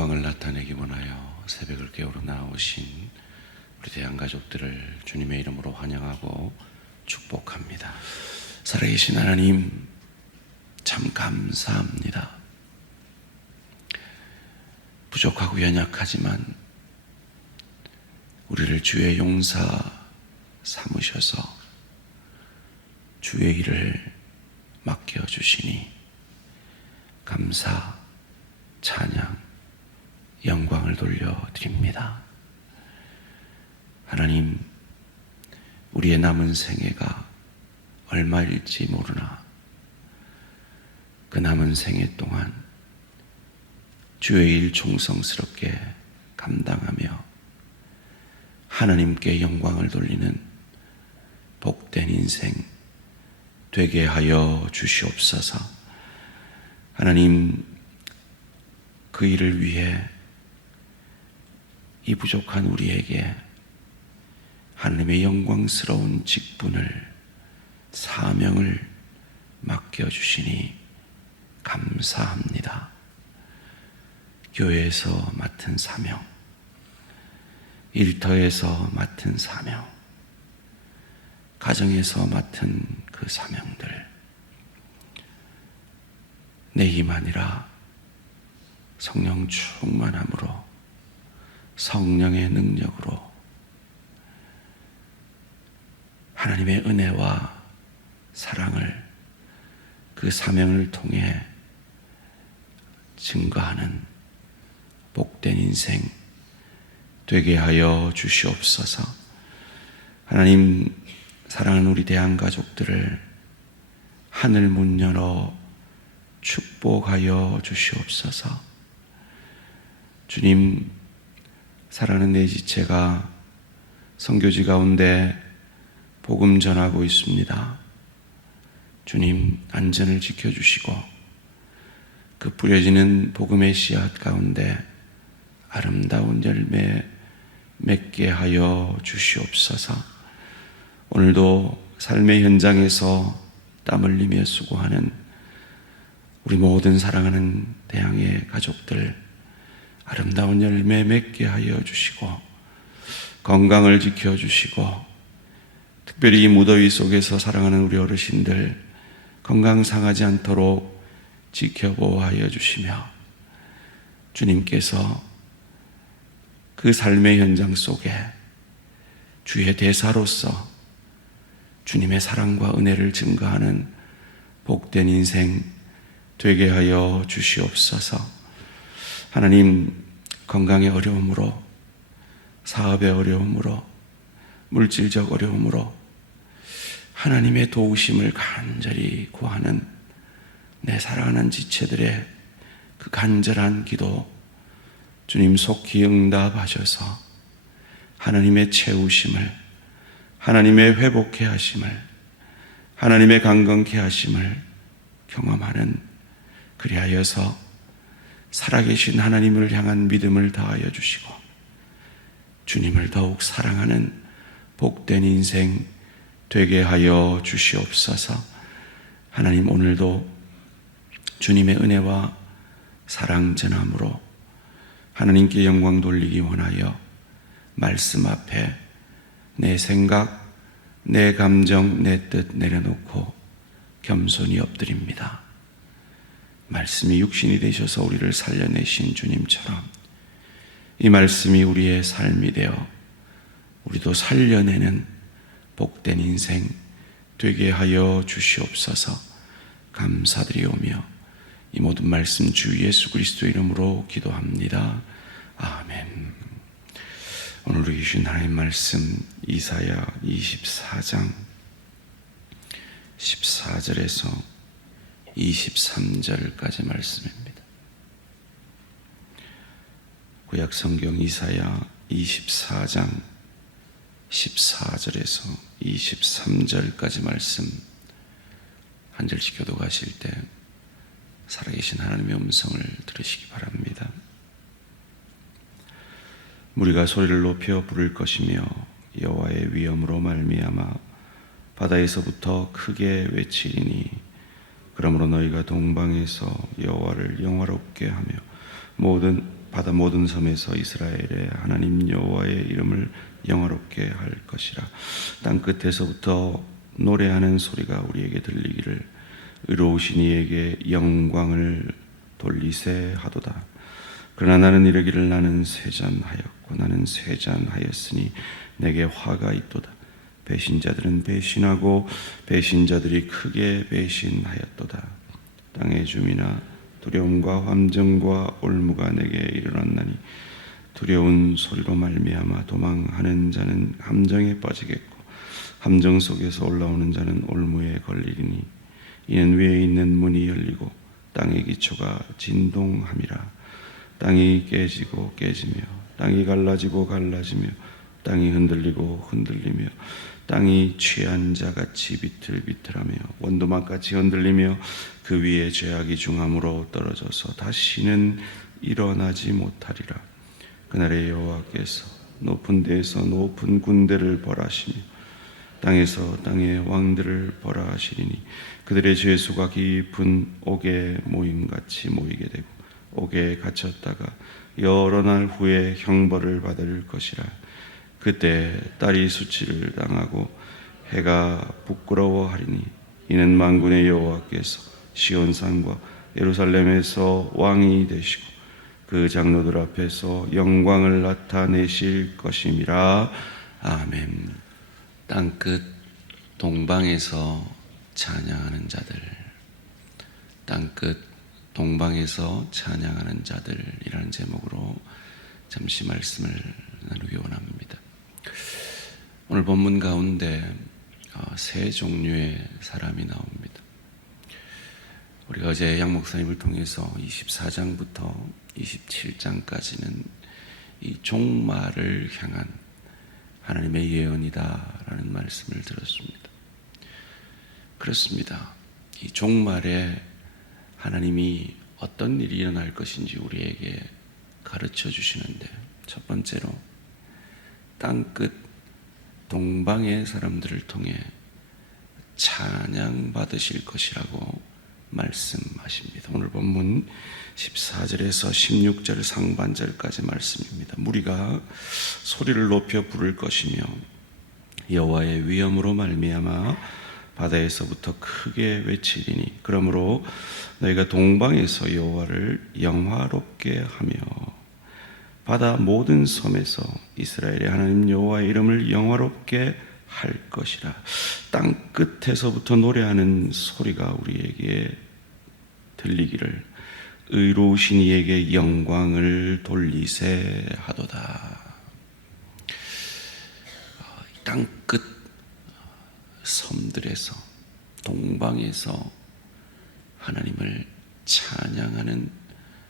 영광을 나타내기 원하여 새벽을 깨우러 나오신 우리 대한가족들을 주님의 이름으로 환영하고 축복합니다. 살아계신 하나님, 참 감사합니다. 부족하고 연약하지만 우리를 주의 용사 삼으셔서 주의 일을 맡겨주시니 감사, 찬양, 영광을 돌려드립니다. 하나님, 우리의 남은 생애가 얼마일지 모르나 그 남은 생애 동안 주의 일 충성스럽게 감당하며 하나님께 영광을 돌리는 복된 인생 되게 하여 주시옵소서. 하나님, 그 일을 위해 이 부족한 우리에게 하나님의 영광스러운 직분을, 사명을 맡겨주시니 감사합니다. 교회에서 맡은 사명, 일터에서 맡은 사명, 가정에서 맡은 그 사명들, 내 힘 아니라 성령 충만함으로, 성령의 능력으로 하나님의 은혜와 사랑을 그 사명을 통해 증거하는 복된 인생 되게 하여 주시옵소서. 하나님, 사랑하는 우리 대한가족들을 하늘 문 열어 축복하여 주시옵소서. 주님, 사랑하는 내 지체가 선교지 가운데 복음 전하고 있습니다. 주님, 안전을 지켜주시고 그 뿌려지는 복음의 씨앗 가운데 아름다운 열매 맺게 하여 주시옵소서. 오늘도 삶의 현장에서 땀 흘리며 수고하는 우리 모든 사랑하는 대항의 가족들 아름다운 열매 맺게 하여 주시고 건강을 지켜주시고 특별히 이 무더위 속에서 사랑하는 우리 어르신들 건강 상하지 않도록 지켜보호하여 주시며 주님께서 그 삶의 현장 속에 주의 대사로서 주님의 사랑과 은혜를 증거하는 복된 인생 되게 하여 주시옵소서. 하나님, 건강의 어려움으로, 사업의 어려움으로, 물질적 어려움으로 하나님의 도우심을 간절히 구하는 내 사랑하는 지체들의 그 간절한 기도 주님 속히 응답하셔서 하나님의 채우심을, 하나님의 회복케 하심을, 하나님의 강건케 하심을 경험하는, 그리하여서 살아계신 하나님을 향한 믿음을 다하여 주시고 주님을 더욱 사랑하는 복된 인생 되게 하여 주시옵소서. 하나님, 오늘도 주님의 은혜와 사랑 전함으로 하나님께 영광 돌리기 원하여 말씀 앞에 내 생각, 내 감정, 내 뜻 내려놓고 겸손히 엎드립니다. 말씀이 육신이 되셔서 우리를 살려내신 주님처럼 이 말씀이 우리의 삶이 되어 우리도 살려내는 복된 인생 되게 하여 주시옵소서. 감사드리오며 이 모든 말씀 주 예수 그리스도 이름으로 기도합니다. 아멘. 오늘 우리 주신 하나님 말씀 이사야 24장 14절에서 23절까지 말씀입니다. 구약 성경 이사야 24장 14절에서 23절까지 말씀 한 절씩 교독하실 때 살아계신 하나님의 음성을 들으시기 바랍니다. 무리가 소리를 높여 부를 것이며 여호와의 위엄으로 말미암아 바다에서부터 크게 외치리니 그러므로 너희가 동방에서 여호와를 영화롭게 하며 모든 바다 모든 섬에서 이스라엘의 하나님 여호와의 이름을 영화롭게 할 것이라. 땅 끝에서부터 노래하는 소리가 우리에게 들리기를 의로우신 이에게 영광을 돌리세 하도다. 그러나 나는 이르기를 나는 쇠잔하였고 나는 쇠잔하였으니 내게 화가 있도다. 배신자들은 배신하고 배신자들이 크게 배신하였도다. 땅의 주민아 두려움과 함정과 올무가 내게 이르렀나니 두려운 소리로 말미암아 도망하는 자는 함정에 빠지겠고 함정 속에서 올라오는 자는 올무에 걸리리니 이는 위에 있는 문이 열리고 땅의 기초가 진동함이라. 땅이 깨지고 깨지며 땅이 갈라지고 갈라지며 땅이 흔들리고 흔들리며 땅이 취한 자같이 비틀비틀하며 원도막같이 흔들리며 그 위에 죄악이 중함으로 떨어져서 다시는 일어나지 못하리라. 그날에 여호와께서 높은 데에서 높은 군대를 벌하시며 땅에서 땅의 왕들을 벌하시리니 그들의 죄수가 깊은 옥에 모임같이 모이게 되고 옥에 갇혔다가 여러 날 후에 형벌을 받을 것이라. 그때 딸이 수치를 당하고 해가 부끄러워하리니 이는 만군의 여호와께서 시온산과 예루살렘에서 왕이 되시고 그 장로들 앞에서 영광을 나타내실 것임이라. 아멘. 땅끝 동방에서 찬양하는 자들, 땅끝 동방에서 찬양하는 자들이라는 제목으로 잠시 말씀을 나누기 원합니다. 오늘 본문 가운데 세 종류의 사람이 나옵니다. 우리가 어제 양 목사님을 통해서 24장부터 27장까지는 이 종말을 향한 하나님의 예언이다라는 말씀을 들었습니다. 그렇습니다. 이 종말에 하나님이 어떤 일이 일어날 것인지 우리에게 가르쳐 주시는데, 첫 번째로 땅끝 동방의 사람들을 통해 찬양 받으실 것이라고 말씀하십니다. 오늘 본문 14절에서 16절 상반절까지 말씀입니다. 무리가 소리를 높여 부를 것이며 여호와의 위엄으로 말미암아 바다에서부터 크게 외치리니 그러므로 너희가 동방에서 여호와를 영화롭게 하며 바다 모든 섬에서 이스라엘의 하나님 여호와의 이름을 영화롭게 할 것이라. 땅 끝에서부터 노래하는 소리가 우리에게 들리기를 의로우신 이에게 영광을 돌리세 하도다. 땅 끝 섬들에서 동방에서 하나님을 찬양하는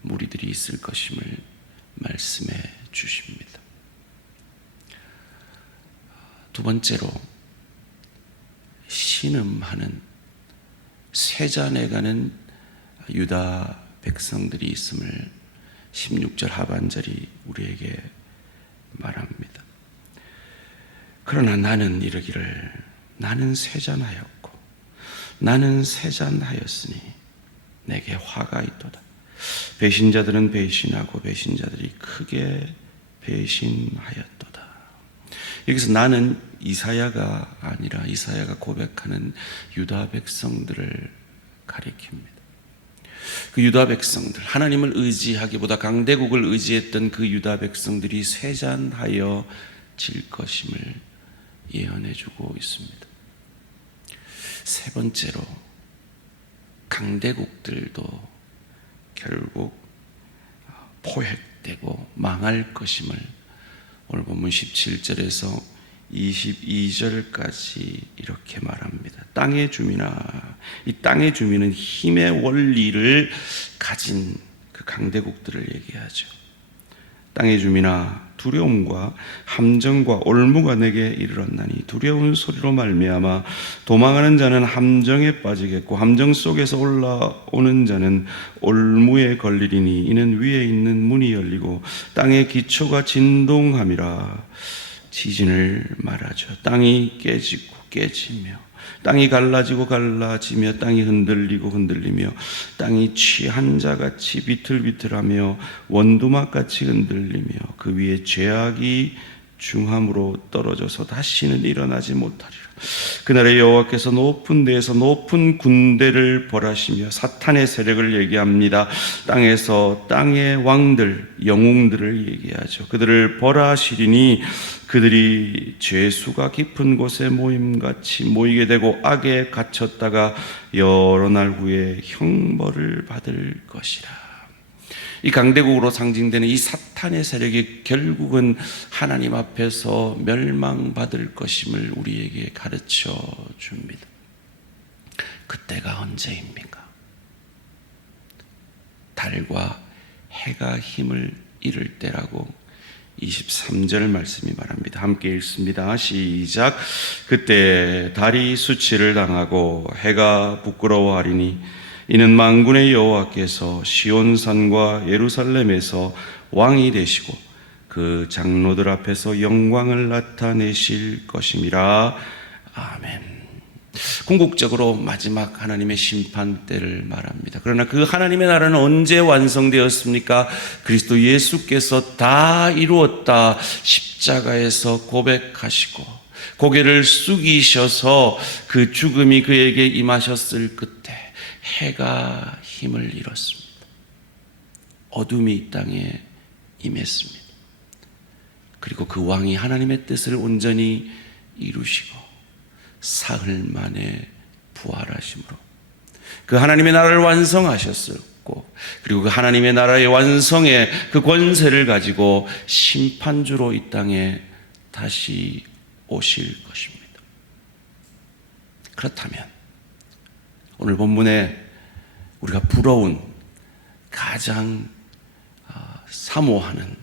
무리들이 있을 것임을 말씀해 주십니다. 두 번째로 신음하는 쇠잔해가는 유다 백성들이 있음을 16절 하반절이 우리에게 말합니다. 그러나 나는 이르기를 나는 쇠잔하였고 나는 쇠잔하였으니 내게 화가 있도다. 배신자들은 배신하고 배신자들이 크게 배신하였도다. 여기서 나는 이사야가 아니라 이사야가 고백하는 유다 백성들을 가리킵니다. 그 유다 백성들, 하나님을 의지하기보다 강대국을 의지했던 그 유다 백성들이 쇠잔하여 질 것임을 예언해주고 있습니다. 세 번째로 강대국들도 결국 포획되고 망할 것임을 오늘 본문 17절에서 22절까지 이렇게 말합니다. 땅의 주민아, 이 땅의 주민은 힘의 원리를 가진 그 강대국들을 얘기하죠. 땅의 주민아, 두려움과 함정과 올무가 내게 이르렀나니 두려운 소리로 말미암아 도망하는 자는 함정에 빠지겠고 함정 속에서 올라오는 자는 올무에 걸리리니 이는 위에 있는 문이 열리고 땅의 기초가 진동함이라. 지진을 말하죠. 땅이 깨지고 깨지며 땅이 갈라지고 갈라지며 땅이 흔들리고 흔들리며 땅이 취한 자같이 비틀비틀하며 원두막같이 흔들리며 그 위에 죄악이 중함으로 떨어져서 다시는 일어나지 못하리라. 그날에 여호와께서 높은 데에서 높은 군대를 벌하시며 사탄의 세력을 얘기합니다. 땅에서 땅의 왕들, 영웅들을 얘기하죠. 그들을 벌하시리니 그들이 죄수가 깊은 곳에 모임같이 모이게 되고 악에 갇혔다가 여러 날 후에 형벌을 받을 것이라. 이 강대국으로 상징되는 이 사탄의 세력이 결국은 하나님 앞에서 멸망받을 것임을 우리에게 가르쳐 줍니다. 그때가 언제입니까? 달과 해가 힘을 잃을 때라고 23절 말씀이 말합니다. 함께 읽습니다. 시작. 그때 달이 수치를 당하고 해가 부끄러워하리니 이는 만군의 여호와께서 시온산과 예루살렘에서 왕이 되시고 그 장로들 앞에서 영광을 나타내실 것임이라. 아멘. 궁극적으로 마지막 하나님의 심판 때를 말합니다. 그러나 그 하나님의 나라는 언제 완성되었습니까? 그리스도 예수께서 다 이루었다 십자가에서 고백하시고 고개를 숙이셔서 그 죽음이 그에게 임하셨을 그때 해가 힘을 잃었습니다. 어둠이 이 땅에 임했습니다. 그리고 그 왕이 하나님의 뜻을 온전히 이루시고 사흘 만에 부활하심으로 그 하나님의 나라를 완성하셨고, 그리고 그 하나님의 나라의 완성의 그 권세를 가지고 심판주로 이 땅에 다시 오실 것입니다. 그렇다면 오늘 본문에 우리가 부러운, 가장 사모하는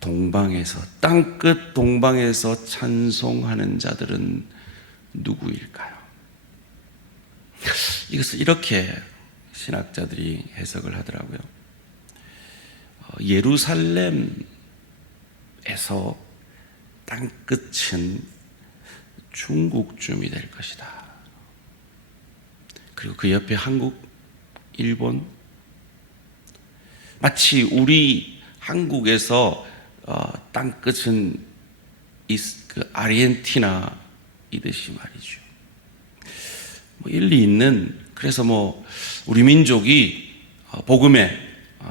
동방에서, 땅끝 동방에서 찬송하는 자들은 누구일까요? 이것을 이렇게 신학자들이 해석을 하더라고요. 예루살렘에서 땅끝은 중국쯤이 될 것이다. 그리고 그 옆에 한국, 일본, 마치 우리 한국에서 땅끝은 그 아르헨티나이듯이 말이죠. 일리 있는, 그래서 우리 민족이 복음의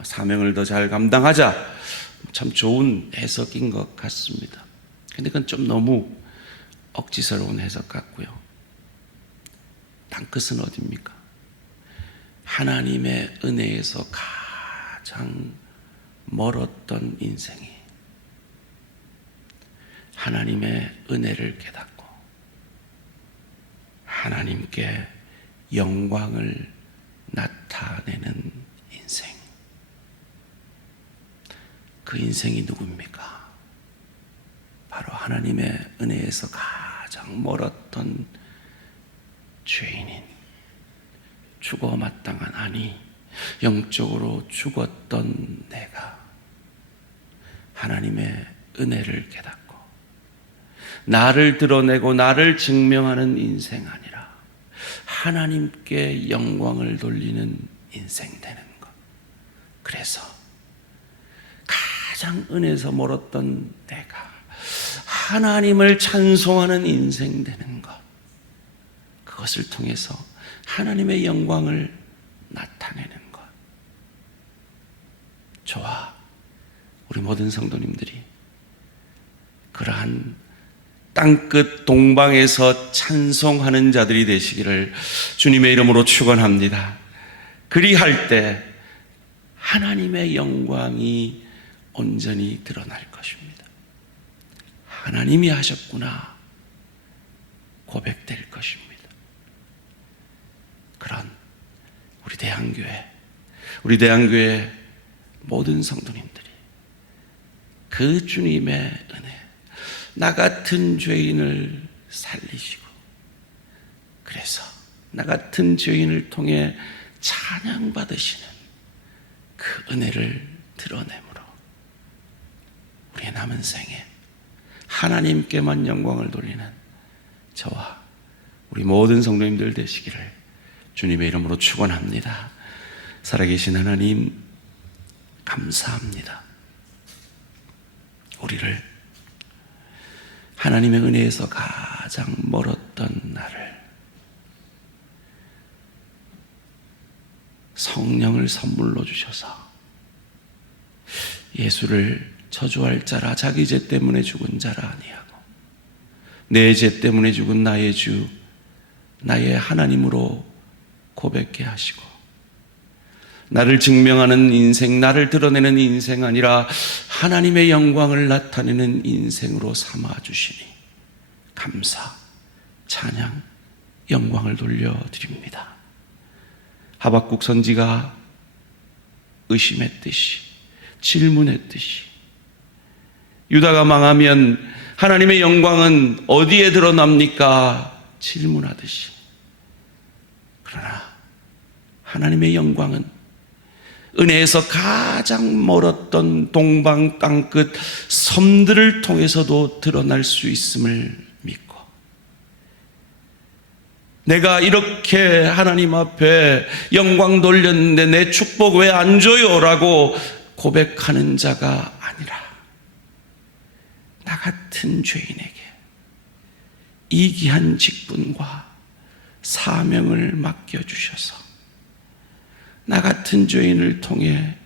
사명을 더 잘 감당하자, 참 좋은 해석인 것 같습니다. 근데 그건 좀 너무 억지스러운 해석 같고요. 땅끝은 어디입니까? 하나님의 은혜에서 가장 멀었던 인생이 하나님의 은혜를 깨닫고 하나님께 영광을 나타내는 인생. 그 인생이 누굽니까? 바로 하나님의 은혜에서 가장 멀었던 죄인인, 죽어 마땅한, 아니 영적으로 죽었던 내가 하나님의 은혜를 깨닫고 나를 드러내고 나를 증명하는 인생 아니라 하나님께 영광을 돌리는 인생 되는 것. 그래서 가장 은혜에서 멀었던 내가 하나님을 찬송하는 인생 되는 것. 그것을 통해서 하나님의 영광을 나타내는 것. 저와 우리 모든 성도님들이 그러한 땅끝 동방에서 찬송하는 자들이 되시기를 주님의 이름으로 축원합니다. 그리할 때 하나님의 영광이 온전히 드러날 것입니다. 하나님이 하셨구나 고백될 것입니다. 그런 우리 대한교회 모든 성도님들이 그 주님의 은혜, 나 같은 죄인을 살리시고, 그래서 나 같은 죄인을 통해 찬양받으시는 그 은혜를 드러내므로 우리의 남은 생에 하나님께만 영광을 돌리는 저와 우리 모든 성도님들 되시기를 주님의 이름으로 축원합니다. 살아계신 하나님, 감사합니다. 우리를 하나님의 은혜에서 가장 멀었던 나를 성령을 선물로 주셔서 예수를 저주할 자라, 자기 죄 때문에 죽은 자라 아니하고 내 죄 때문에 죽은 나의 주, 나의 하나님으로 고백케 하시고 나를 증명하는 인생, 나를 드러내는 인생 아니라 하나님의 영광을 나타내는 인생으로 삼아주시니 감사, 찬양, 영광을 돌려드립니다. 하박국 선지가 의심했듯이, 질문했듯이, 유다가 망하면 하나님의 영광은 어디에 드러납니까? 질문하듯이. 그러나 하나님의 영광은 은혜에서 가장 멀었던 동방 땅끝 섬들을 통해서도 드러날 수 있음을 믿고, 내가 이렇게 하나님 앞에 영광 돌렸는데 내 축복 왜 안 줘요? 라고 고백하는 자가 아니라 나 같은 죄인에게 이 귀한 직분과 사명을 맡겨주셔서 나 같은 죄인을 통해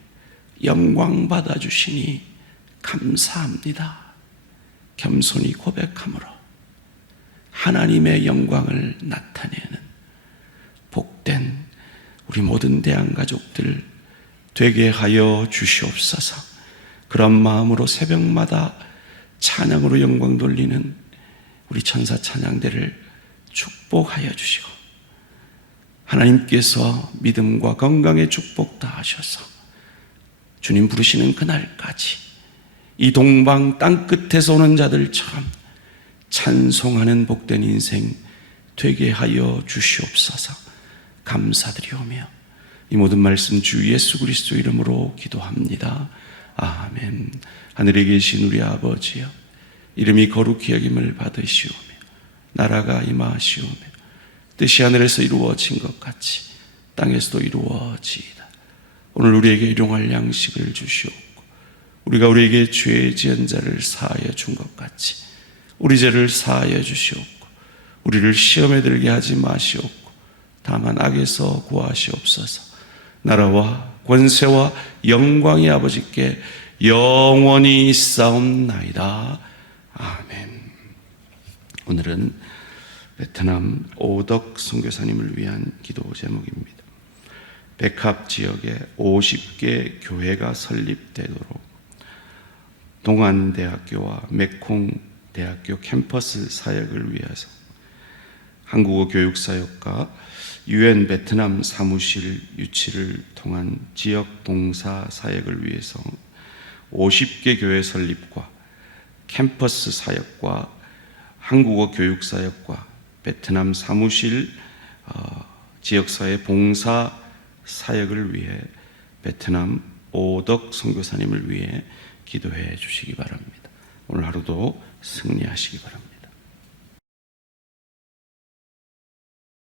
영광 받아주시니 감사합니다. 겸손히 고백함으로 하나님의 영광을 나타내는 복된 우리 모든 대한가족들 되게 하여 주시옵소서. 그런 마음으로 새벽마다 찬양으로 영광 돌리는 우리 천사 찬양대를 축복하여 주시고 하나님께서 믿음과 건강의 축복 다 하셔서 주님 부르시는 그날까지 이 동방 땅끝에서 오는 자들처럼 찬송하는 복된 인생 되게 하여 주시옵소서. 감사드리오며 이 모든 말씀 주 예수 그리스도 이름으로 기도합니다. 아멘. 하늘에 계신 우리 아버지여, 이름이 거룩히 여김을 받으시오며 나라가 임하시오며 뜻이 하늘에서 이루어진 것 같이 땅에서도 이루어지이다. 오늘 우리에게 일용할 양식을 주시옵고 우리가 우리에게 죄 지은 자를 사하여 준 것 같이 우리 죄를 사하여 주시옵고 우리를 시험에 들게 하지 마시옵고 다만 악에서 구하시옵소서. 나라와 권세와 영광이 아버지께 영원히 있사옵나이다. 아멘. 오늘은 베트남 오덕 선교사님을 위한 기도 제목입니다. 백합 지역에 50개 교회가 설립되도록 동안대학교와 메콩대학교 캠퍼스 사역을 위해서 한국어 교육사역과 UN 베트남 사무실 유치를 통한 지역 봉사 사역을 위해서 50개 교회 설립과 캠퍼스 사역과 한국어 교육사역과 베트남 사무실 지역사회 봉사 사역을 위해 베트남 오덕 선교사님을 위해 기도해 주시기 바랍니다. 오늘 하루도 승리하시기 바랍니다.